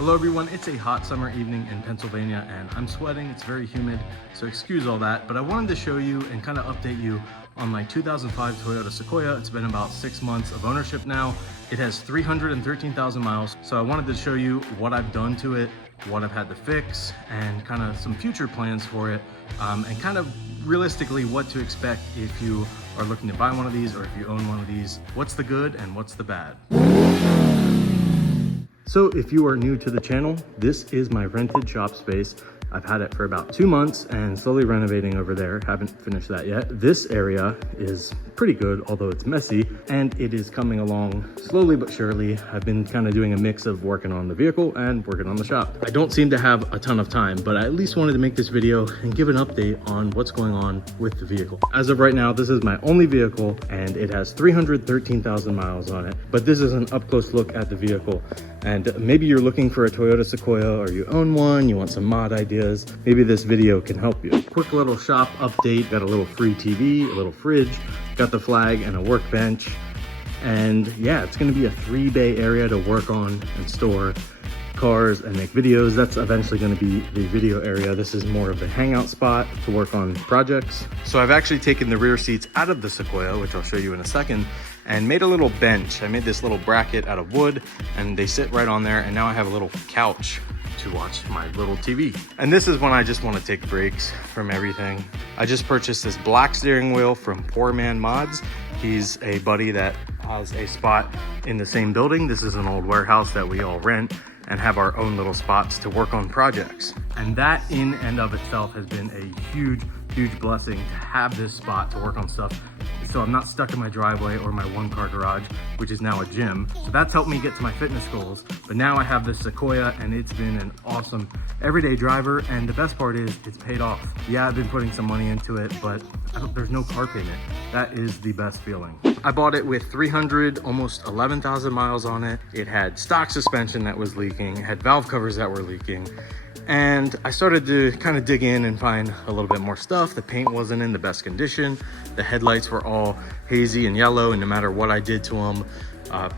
Hello everyone, it's a hot summer evening in Pennsylvania and I'm sweating, it's very humid, so excuse all that, but I wanted to show you and kind of update you on my 2005 Toyota Sequoia. It's been about 6 months of ownership now. It has 313,000 miles, so I wanted to show you what I've done to it, what I've had to fix, and kind of some future plans for it, and kind of realistically what to expect if you are looking to buy one of these or if you own one of these. What's the good and what's the bad? So if you are new to the channel, this is my rented shop space. I've had it for about 2 months and slowly renovating over there. Haven't finished that yet. This area is pretty good, although it's messy, and it is coming along slowly but surely. I've been kind of doing a mix of working on the vehicle and working on the shop. I don't seem to have a ton of time, but I at least wanted to make this video and give an update on what's going on with the vehicle. As of right now, this is my only vehicle and it has 313,000 miles on it, but this is an up close look at the vehicle. And maybe you're looking for a Toyota Sequoia or you own one, you want some mod ideas, maybe this video can help you. Quick little shop update, got a little free TV, a little fridge, got the flag and a workbench. And yeah, it's gonna be a 3-bay area to work on and store cars and make videos. That's eventually gonna be the video area. This is more of the hangout spot to work on projects. So I've actually taken the rear seats out of the Sequoia, which I'll show you in a second, and made a little bench. I made this little bracket out of wood and they sit right on there, and now I have a little couch to watch my little TV. And this is when I just want to take breaks from everything. I just purchased this black steering wheel from Poor Man Mods. He's a buddy that has a spot in the same building. This is an old warehouse that we all rent and have our own little spots to work on projects. And that in and of itself has been a huge blessing to have this spot to work on stuff. So I'm not stuck in my driveway or my 1-car garage, which is now a gym. So that's helped me get to my fitness goals. But now I have this Sequoia and it's been an awesome everyday driver. And the best part is it's paid off. Yeah, I've been putting some money into it, but there's no car payment. That is the best feeling. I bought it with almost 11,000 miles on it. It had stock suspension that was leaking, it had valve covers that were leaking. And I started to kind of dig in and find a little bit more stuff. The paint wasn't in the best condition. The headlights were all hazy and yellow, and no matter what I did to them,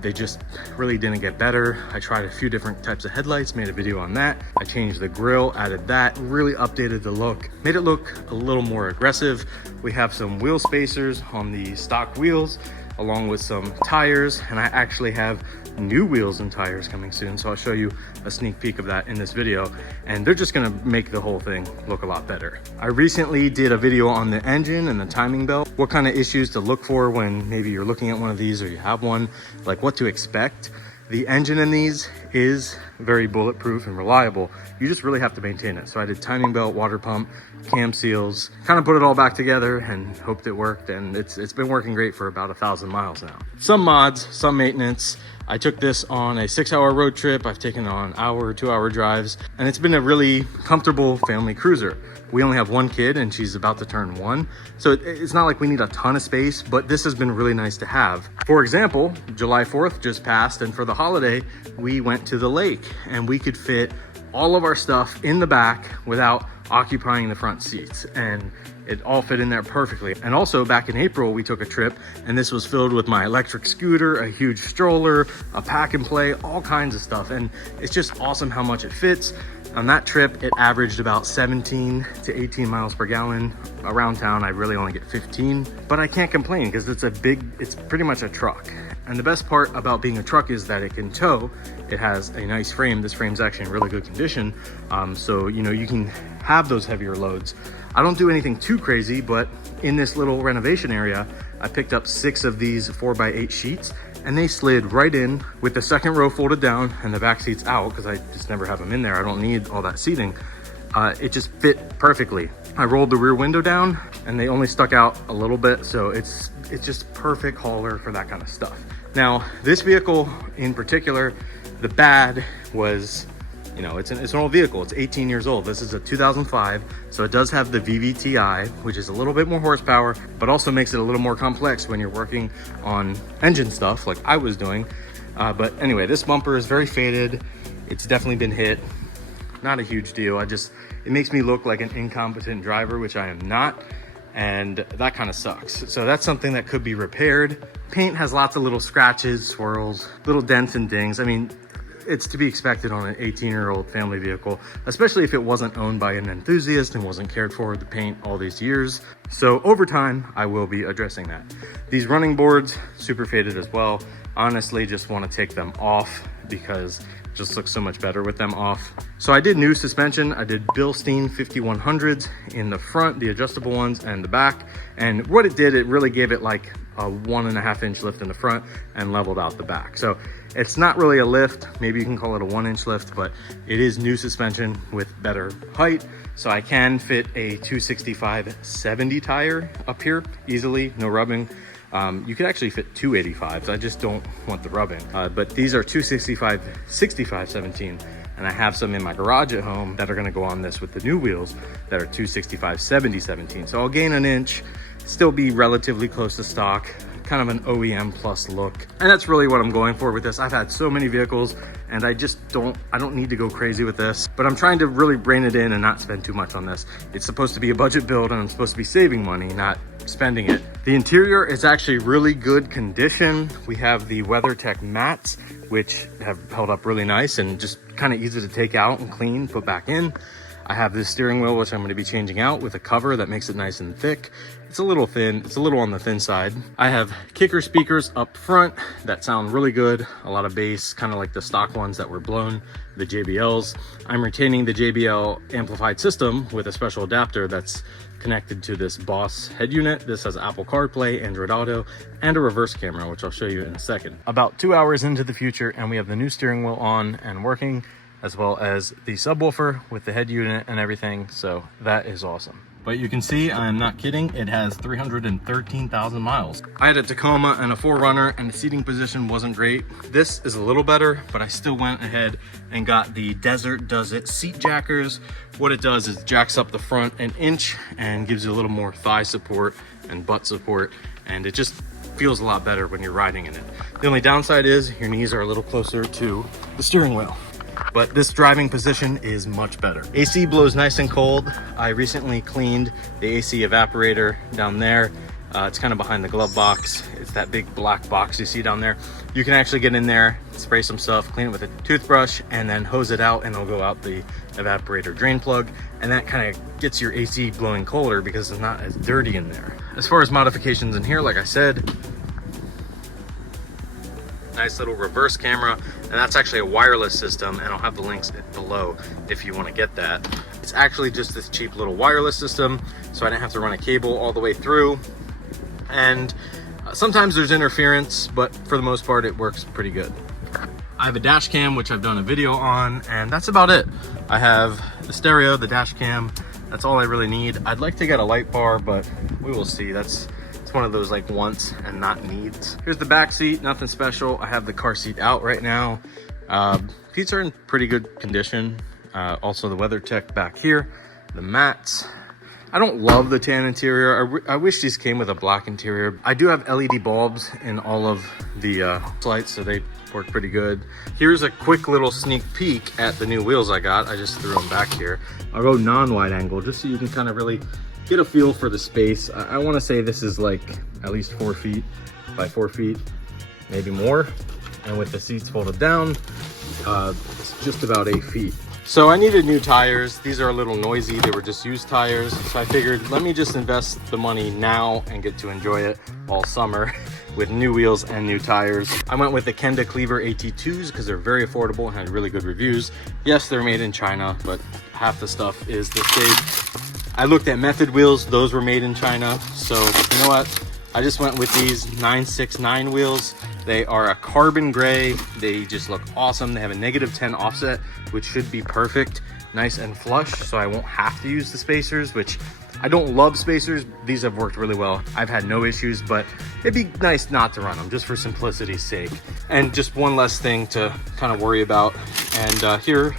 they just really didn't get better. I tried a few different types of headlights, made a video on that. I changed the grille, added that, really updated the look, made it look a little more aggressive. We have some wheel spacers on the stock wheels, along with some tires, and I actually have new wheels and tires coming soon, so I'll show you a sneak peek of that in this video, and they're just gonna make the whole thing look a lot better. I recently did a video on the engine and the timing belt, what kind of issues to look for when maybe you're looking at one of these or you have one, like what to expect. The engine in these is very bulletproof and reliable. You just really have to maintain it. So I did timing belt, water pump, cam seals, kind of put it all back together and hoped it worked. And it's been working great for about 1,000 miles now. Some mods, some maintenance. I took this on a 6-hour road trip. I've taken it on 1-hour, 2-hour drives, and it's been a really comfortable family cruiser. We only have one kid and she's about to turn 1. So it's not like we need a ton of space, but this has been really nice to have. For example, July 4th just passed, and for the holiday, we went to the lake and we could fit all of our stuff in the back without occupying the front seats. And it all fit in there perfectly. And also back in April, we took a trip and this was filled with my electric scooter, a huge stroller, a pack and play, all kinds of stuff. And it's just awesome how much it fits. On that trip, it averaged about 17 to 18 miles per gallon. Around town, I really only get 15, but I can't complain because it's pretty much a truck. And the best part about being a truck is that it can tow. It has a nice frame. This frame's actually in really good condition. So, you know, you can have those heavier loads. I don't do anything too crazy, but in this little renovation area, I picked up 6 of these 4x8 sheets, and they slid right in with the second row folded down and the back seats out because I just never have them in there. I don't need all that seating. It just fit perfectly. I rolled the rear window down and they only stuck out a little bit, so it's just perfect hauler for that kind of stuff. Now, this vehicle in particular, the bad was, you know, it's an old vehicle. It's 18 years old. This is a 2005, so it does have the VVTi, which is a little bit more horsepower, but also makes it a little more complex when you're working on engine stuff like I was doing. But anyway, this bumper is very faded. It's definitely been hit. Not a huge deal. It makes me look like an incompetent driver, which I am not. And that kind of sucks. So that's something that could be repaired. Paint has lots of little scratches, swirls, little dents and dings. I mean, it's to be expected on an 18-year-old family vehicle, especially if it wasn't owned by an enthusiast and wasn't cared for with the paint all these years. So over time, I will be addressing that. These running boards, super faded as well. Honestly, just want to take them off because it just looks so much better with them off. So I did new suspension. I did Bilstein 5100s in the front, the adjustable ones, and the back. And what it did, it really gave it like a 1.5 inch lift in the front and leveled out the back. So it's not really a lift. Maybe you can call it a 1 inch lift, but it is new suspension with better height. So I can fit a 265/70 tire up here easily, no rubbing. You could actually fit 285s. I just don't want the rubbing. But these are 265/65/17. And I have some in my garage at home that are gonna go on this with the new wheels that are 265/70/17. So I'll gain an inch, still be relatively close to stock, kind of an OEM plus look. And that's really what I'm going for with this. I've had so many vehicles and I don't need to go crazy with this, but I'm trying to really rein it in and not spend too much on this. It's supposed to be a budget build and I'm supposed to be saving money, not spending it. The interior is actually really good condition. We have the WeatherTech mats, which have held up really nice and just kind of easy to take out and clean, put back in. I have this steering wheel, which I'm going to be changing out with a cover that makes it nice and thick. It's a little thin, it's a little on the thin side. I have kicker speakers up front that sound really good. A lot of bass, kind of like the stock ones that were blown, the JBLs. I'm retaining the JBL amplified system with a special adapter that's connected to this Boss head unit. This has Apple CarPlay, Android Auto, and a reverse camera, which I'll show you in a second. About 2 hours into the future, and we have the new steering wheel on and working, as well as the subwoofer with the head unit and everything. So that is awesome. But you can see, I'm not kidding, it has 313,000 miles. I had a Tacoma and a 4Runner and the seating position wasn't great. This is a little better, but I still went ahead and got the Desert Does It seat jackers. What it does is jacks up the front an inch and gives you a little more thigh support and butt support. And it just feels a lot better when you're riding in it. The only downside is your knees are a little closer to the steering wheel. But this driving position is much better. AC blows nice and cold. I recently cleaned the AC evaporator down there. It's kind of behind the glove box. It's that big black box you see down there. You can actually get in there, spray some stuff, clean it with a toothbrush, and then hose it out and it'll go out the evaporator drain plug. And that kind of gets your AC blowing colder because it's not as dirty in there. As far as modifications in here, like I said, nice little reverse camera, and that's actually a wireless system, and I'll have the links below if you want to get that. It's actually just this cheap little wireless system, so I didn't have to run a cable all the way through. And sometimes there's interference, but for the most part it works pretty good. I have a dash cam, which I've done a video on, and that's about it. I have the stereo, the dash cam, that's all I really need. I'd like to get a light bar, but we will see. It's one of those like wants and not needs. Here's the back seat, nothing special. I have the car seat out right now. Seats are in pretty good condition. Also the WeatherTech back here, the mats. I don't love the tan interior. I wish these came with a black interior. I do have LED bulbs in all of the lights, so they work pretty good. Here's a quick little sneak peek at the new wheels I got. I just threw them back here. I'll go non-wide angle just so you can kind of really get a feel for the space. I want to say this is like at least 4 feet by 4 feet, maybe more. And with the seats folded down, it's just about 8 feet. So I needed new tires. These are a little noisy. They were just used tires. So I figured, let me just invest the money now and get to enjoy it all summer with new wheels and new tires. I went with the 𝗙𝗢𝗟𝗟𝗢𝗪 AT2s because they're very affordable and had really good reviews. Yes, they're made in China, but half the stuff is the same. I looked at Method wheels, those were made in China. So you know what? I just went with these 969 wheels. They are a carbon gray. They just look awesome. They have a -10 offset, which should be perfect, nice and flush. So I won't have to use the spacers, which I don't love spacers. These have worked really well. I've had no issues, but it'd be nice not to run them just for simplicity's sake. And just one less thing to kind of worry about. And here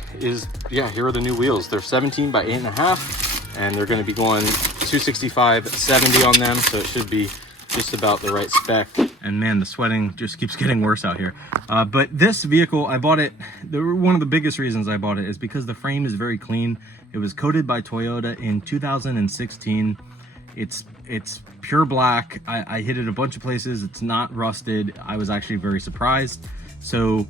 are the new wheels. They're 17 by 8.5. And they're going to be going 265/70 on them, so it should be just about the right spec. And man, the sweating just keeps getting worse out here. But this vehicle, I bought it, one of the biggest reasons I bought it is because the frame is very clean. It was coated by Toyota in 2016. It's pure black. I hit it a bunch of places. It's not rusted. I was actually very surprised. So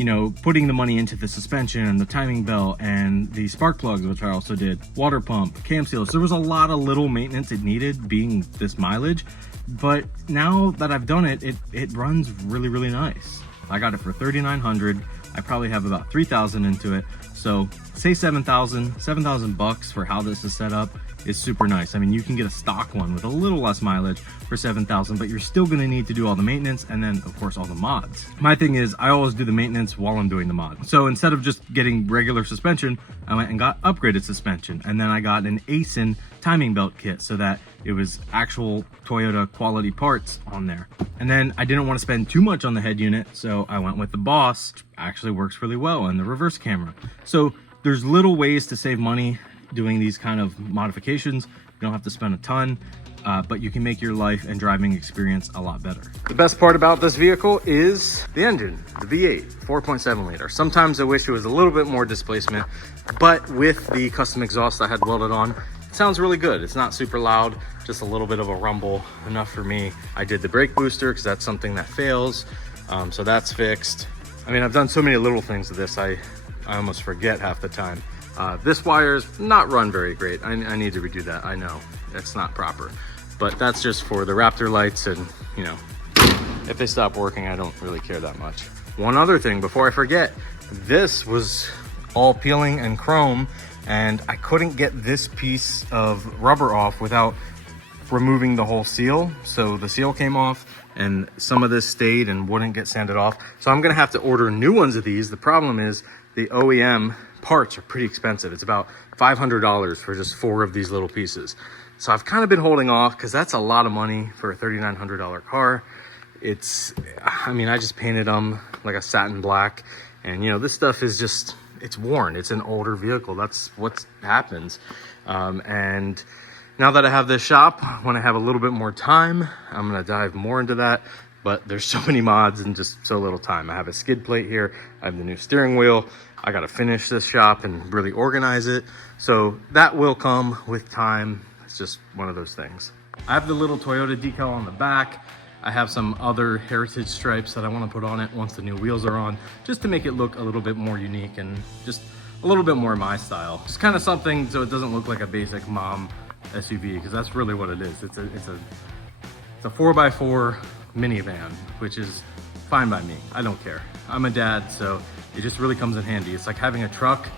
you know, putting the money into the suspension and the timing belt and the spark plugs, which I also did, water pump, cam seals. There was a lot of little maintenance it needed being this mileage, but now that I've done it, it runs really, really nice. I got it for $3,900. I probably have about 3,000 into it. So say 7,000 bucks for how this is set up is super nice. I mean, you can get a stock one with a little less mileage for 7,000, but you're still gonna need to do all the maintenance and then of course all the mods. My thing is I always do the maintenance while I'm doing the mod. So instead of just getting regular suspension, I went and got upgraded suspension, and then I got an ASIN timing belt kit so that it was actual Toyota quality parts on there. And then I didn't want to spend too much on the head unit, so I went with the Boss. Actually works really well, and the reverse camera. So there's little ways to save money doing these kind of modifications. You don't have to spend a ton, but you can make your life and driving experience a lot better. The best part about this vehicle is the engine, the V8, 4.7 liter. Sometimes I wish it was a little bit more displacement, but with the custom exhaust I had welded on, it sounds really good. It's not super loud, just a little bit of a rumble, enough for me. I did the brake booster because that's something that fails, so that's fixed. I mean, I've done so many little things to this, I almost forget half the time. This wire's not run very great. I need to redo that. I know it's not proper, but that's just for the Raptor lights, and you know, if they stop working, I don't really care that much. One other thing before I forget, this was all peeling and chrome, and I couldn't get this piece of rubber off without removing the whole seal. So the seal came off and some of this stayed and wouldn't get sanded off. So I'm gonna have to order new ones of these. The problem is the OEM parts are pretty expensive. It's about $500 for just 4 of these little pieces. So I've kind of been holding off because that's a lot of money for a $3,900 car. I mean, I just painted them like a satin black, and you know, this stuff is just, it's worn. It's an older vehicle. That's what happens. And now that I have this shop, when I have a little bit more time, I'm gonna dive more into that. But there's so many mods and just so little time. I have a skid plate here. I have the new steering wheel. I got to finish this shop and really organize it. So that will come with time. It's just one of those things. I have the little Toyota decal on the back. I have some other heritage stripes that I want to put on it once the new wheels are on, just to make it look a little bit more unique and just a little bit more my style. It's kind of something so it doesn't look like a basic mom SUV, because that's really what it is. It's a 4x4 minivan, which is fine by me. I don't care. I'm a dad, so it just really comes in handy. It's like having a truck,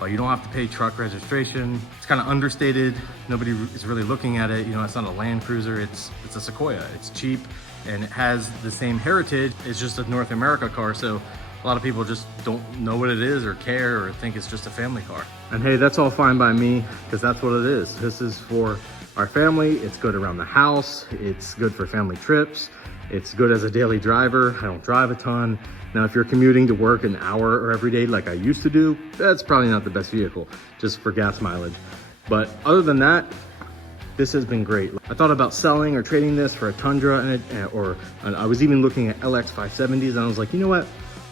but you don't have to pay truck registration. It's kind of understated. Nobody is really looking at it. You know, it's not a Land Cruiser. It's a Sequoia. It's cheap, and it has the same heritage. It's just a North America car, so a lot of people just don't know what it is or care or think it's just a family car. And hey, that's all fine by me, because that's what it is. This is for our family. It's good around the house. It's good for family trips. It's good as a daily driver. I don't drive a ton. Now, if you're commuting to work an hour or every day like I used to do, that's probably not the best vehicle, just for gas mileage. But other than that, this has been great. I thought about selling or trading this for a Tundra, or I was even looking at LX 570s, and I was like, you know what?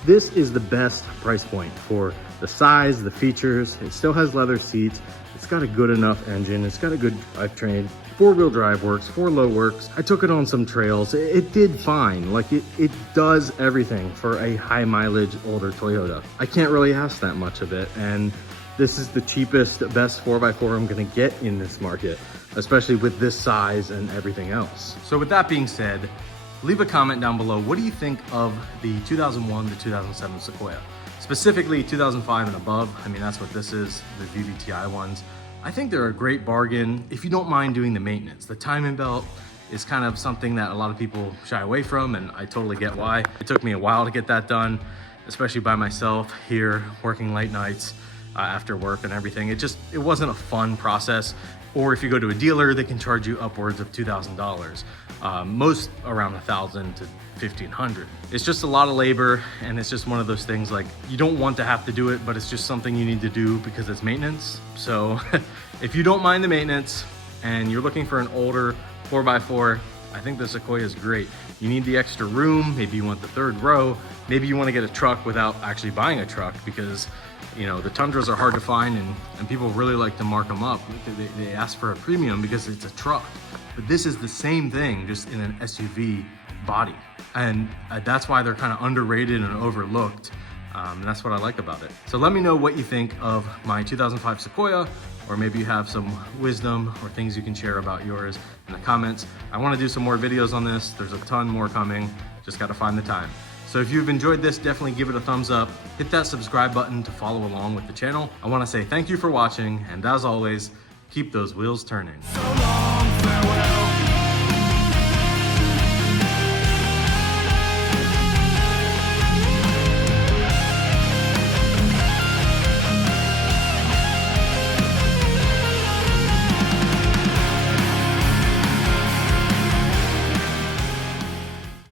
This is the best price point for the size, the features. It still has leather seats. It's got a good enough engine. It's got a good drivetrain. 4-wheel drive works, 4-low works. I took it on some trails. It did fine. Like it does everything for a high mileage older Toyota. I can't really ask that much of it. And this is the cheapest, best 4x4 I'm gonna get in this market, especially with this size and everything else. So with that being said, leave a comment down below. What do you think of the 2001 to 2007 Sequoia? Specifically 2005 and above. I mean, that's what this is, the VVTi ones. I think they're a great bargain if you don't mind doing the maintenance. The timing belt is kind of something that a lot of people shy away from, and I totally get why. It took me a while to get that done, especially by myself here, working late nights after work and everything. It wasn't a fun process. Or if you go to a dealer, they can charge you upwards of $2,000, most around $1,000 to $1,500. It's just a lot of labor, and it's just one of those things, like, you don't want to have to do it, but it's just something you need to do because it's maintenance. So if you don't mind the maintenance and you're looking for an older 4x4, I think the Sequoia is great. You need the extra room, maybe you want the 3rd row, maybe you want to get a truck without actually buying a truck, because you know, the Tundras are hard to find, and people really like to mark them up. They ask for a premium because it's a truck. But this is the same thing, just in an SUV body. And that's why they're kind of underrated and overlooked. And that's what I like about it. So let me know what you think of my 2005 Sequoia, or maybe you have some wisdom or things you can share about yours in the comments. I want to do some more videos on this. There's a ton more coming. Just got to find the time. So if you've enjoyed this, definitely give it a thumbs up. Hit that subscribe button to follow along with the channel. I want to say thank you for watching, and as always, keep those wheels turning. So long, farewell.